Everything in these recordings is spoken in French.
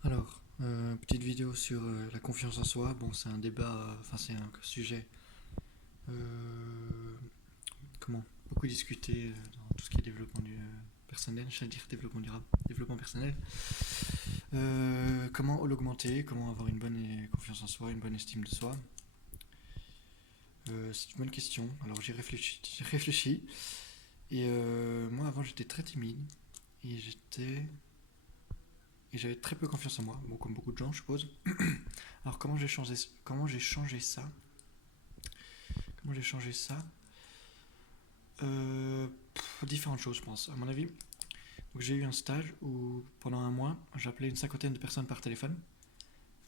Petite vidéo sur la confiance en soi. Bon, c'est un débat, enfin, c'est un sujet, euh, comment, beaucoup discuté dans tout ce qui est développement personnel, j'allais dire développement durable, développement personnel. Comment l'augmenter, comment avoir une bonne confiance en soi, une bonne estime de soi. C'est une bonne question. Alors, j'y réfléchis. Et moi, avant, j'étais très timide et j'avais très peu confiance en moi, bon, comme beaucoup de gens, je suppose. Alors, Comment j'ai changé ça Différentes choses, je pense, à mon avis. Donc, j'ai eu un stage où, pendant un mois, j'appelais une cinquantaine de personnes par téléphone.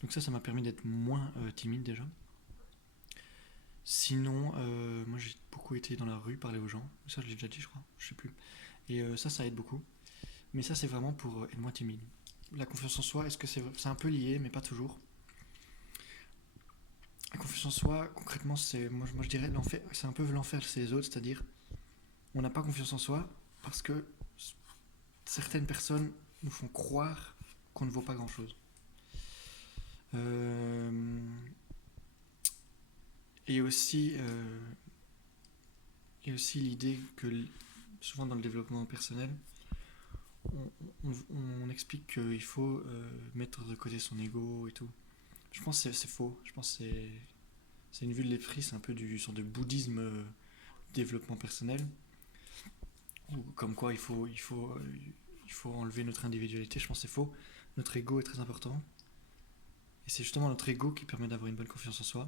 Donc, ça m'a permis d'être moins timide déjà. Sinon, moi, j'ai beaucoup été dans la rue, parler aux gens. Ça, je l'ai déjà dit, je crois, je sais plus. Et ça aide beaucoup. Mais ça, c'est vraiment pour être moins timide. La confiance en soi, est-ce que c'est un peu lié, mais pas toujours. La confiance en soi, concrètement, moi je dirais l'enfer, c'est un peu l'enfer chez les autres, c'est-à-dire on n'a pas confiance en soi parce que certaines personnes nous font croire qu'on ne vaut pas grand-chose. Euh, et aussi, l'idée que souvent dans le développement personnel, on explique qu'il faut mettre de côté son ego et tout. Je pense que c'est faux. Je pense que c'est une vue de l'esprit, c'est un peu du sorte de bouddhisme développement personnel, ou comme quoi il faut enlever notre individualité. Je pense que c'est faux. Notre ego est très important. Et c'est justement notre ego qui permet d'avoir une bonne confiance en soi.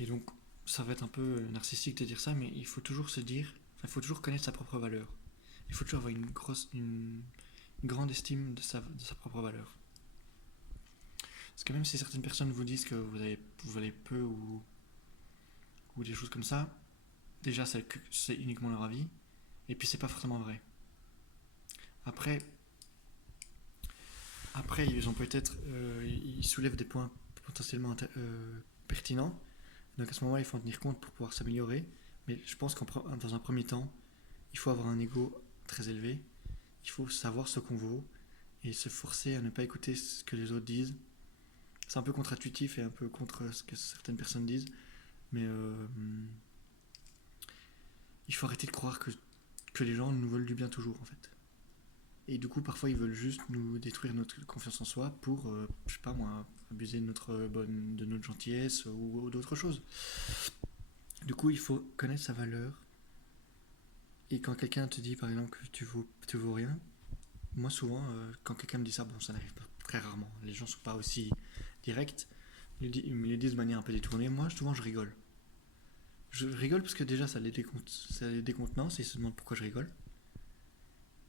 Et donc, ça va être un peu narcissique de dire ça, mais il faut toujours se dire, enfin, il faut toujours connaître sa propre valeur. Il faut toujours avoir une grande estime de sa propre valeur. Parce que même si certaines personnes vous disent que vous valez peu ou des choses comme ça, déjà c'est uniquement leur avis, et puis c'est pas forcément vrai. Après, ils ont peut-être, ils soulèvent des points potentiellement pertinents. Donc à ce moment-là, il faut en tenir compte pour pouvoir s'améliorer. Mais je pense dans un premier temps, il faut avoir un ego très élevé. Il faut savoir ce qu'on vaut et se forcer à ne pas écouter ce que les autres disent. C'est un peu contre-intuitif et un peu contre ce que certaines personnes disent, mais il faut arrêter de croire que les gens nous veulent du bien toujours en fait. Et du coup, parfois, ils veulent juste nous détruire notre confiance en soi pour, je sais pas moi, abuser de notre gentillesse ou d'autres choses. Du coup, il faut connaître sa valeur. Et quand quelqu'un te dit, par exemple, que tu vaux rien, moi, souvent, quand quelqu'un me dit ça, bon, ça n'arrive pas très rarement. Les gens sont pas aussi directs. Ils me le disent de manière un peu détournée. Moi, souvent, je rigole. Je rigole parce que déjà, ça les décontenance et ils se demandent pourquoi je rigole.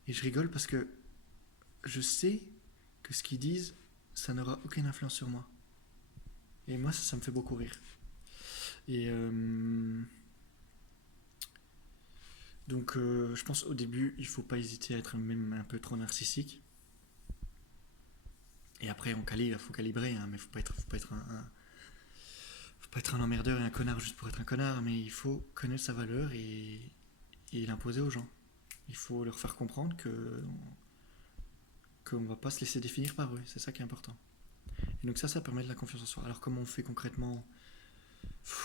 Et je rigole parce que je sais que ce qu'ils disent, ça n'aura aucune influence sur moi. Et moi, ça me fait beaucoup rire. Et donc, je pense au début, il faut pas hésiter à être même un peu trop narcissique. Et après, il faut calibrer, hein, mais faut pas être un emmerdeur et un connard juste pour être un connard, mais il faut connaître sa valeur et l'imposer aux gens. Il faut leur faire comprendre qu'on ne va pas se laisser définir par eux. C'est ça qui est important. Et donc ça permet de la confiance en soi. Alors comment on fait concrètement?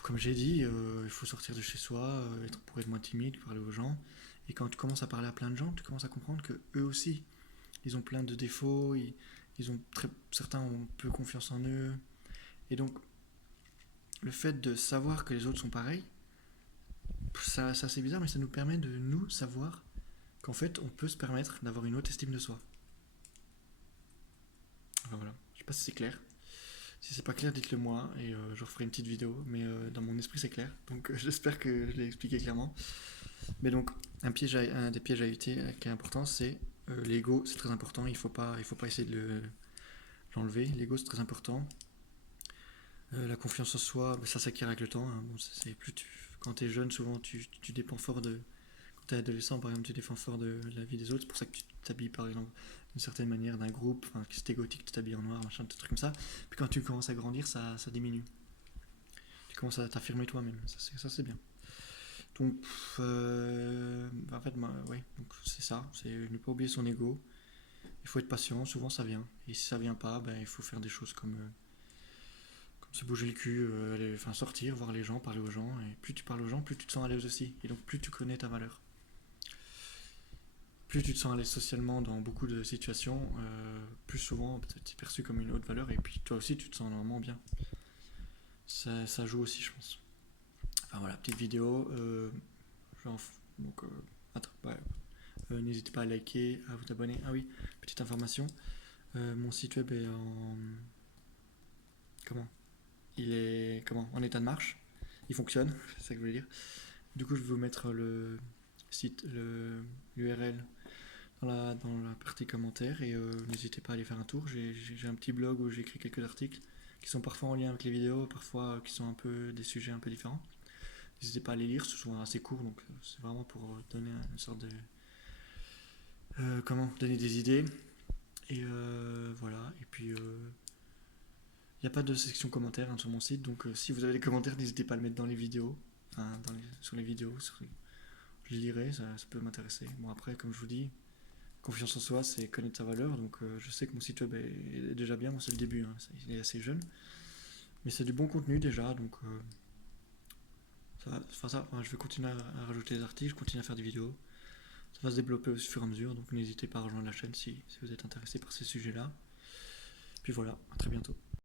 Comme j'ai dit, il faut sortir de chez soi, pour être moins timide, parler aux gens. Et quand tu commences à parler à plein de gens, tu commences à comprendre que eux aussi, ils ont plein de défauts, certains ont peu confiance en eux. Et donc, le fait de savoir que les autres sont pareils, ça c'est bizarre, mais ça nous permet de nous savoir qu'en fait, on peut se permettre d'avoir une haute estime de soi. Enfin, voilà, je sais pas si c'est clair. Si c'est pas clair, dites-le moi et je referai une petite vidéo, mais dans mon esprit c'est clair. Donc j'espère que je l'ai expliqué clairement. Mais donc, un des pièges à éviter qui est important, c'est l'ego, c'est très important. Il faut pas essayer de l'enlever. L'ego, c'est très important. La confiance en soi, bah, ça s'acquiert avec le temps, hein. Bon, quand tu es jeune, souvent tu dépends fort de. Quand tu es adolescent, par exemple, tu dépends fort de la vie des autres. C'est pour ça que tu t'habilles, par exemple, d'une certaine manière, d'un groupe. Enfin, si t'es gothique, tu t'habilles en noir, machin, des trucs comme ça. Puis quand tu commences à grandir, ça diminue. Tu commences à t'affirmer toi-même. Ça c'est bien. Donc, en fait, ouais, donc c'est ça. C'est ne pas oublier son ego Il faut être patient, souvent ça vient. Et si ça vient pas, ben, il faut faire des choses comme se bouger le cul, enfin sortir, voir les gens, parler aux gens. Et plus tu parles aux gens, plus tu te sens à l'aise aussi. Et donc plus tu connais ta valeur. Plus tu te sens à l'aise socialement dans beaucoup de situations, plus souvent tu es perçu comme une haute valeur. Et puis toi aussi tu te sens normalement bien. Ça joue aussi, je pense. Enfin voilà, petite vidéo. Donc, attends, ouais. N'hésitez pas à liker, à vous abonner. Ah oui, petite information. Mon site web est en. Comment Il est en état de marche. Il fonctionne, c'est ça que je voulais dire. Du coup, je vais vous mettre le site, l'URL dans la partie commentaires et n'hésitez pas à aller faire un tour. J'ai un petit blog où j'écris quelques articles qui sont parfois en lien avec les vidéos, parfois qui sont un peu des sujets un peu différents. N'hésitez pas à les lire, ce sont assez courts, donc c'est vraiment pour donner une sorte de. Donner des idées. Et voilà. Et puis, il n'y a pas de section commentaires sur mon site, donc si vous avez des commentaires, n'hésitez pas à le mettre dans les vidéos. Enfin, sur les vidéos. Je les lirai, ça peut m'intéresser. Bon, après, comme je vous dis, confiance en soi, c'est connaître sa valeur. Donc, je sais que mon site web est déjà bien. Moi, c'est le début, hein, il est assez jeune. Mais c'est du bon contenu déjà, donc je vais continuer à rajouter des articles, je continue à faire des vidéos. Ça va se développer au fur et à mesure, donc n'hésitez pas à rejoindre la chaîne si vous êtes intéressé par ces sujets-là. Puis voilà, à très bientôt.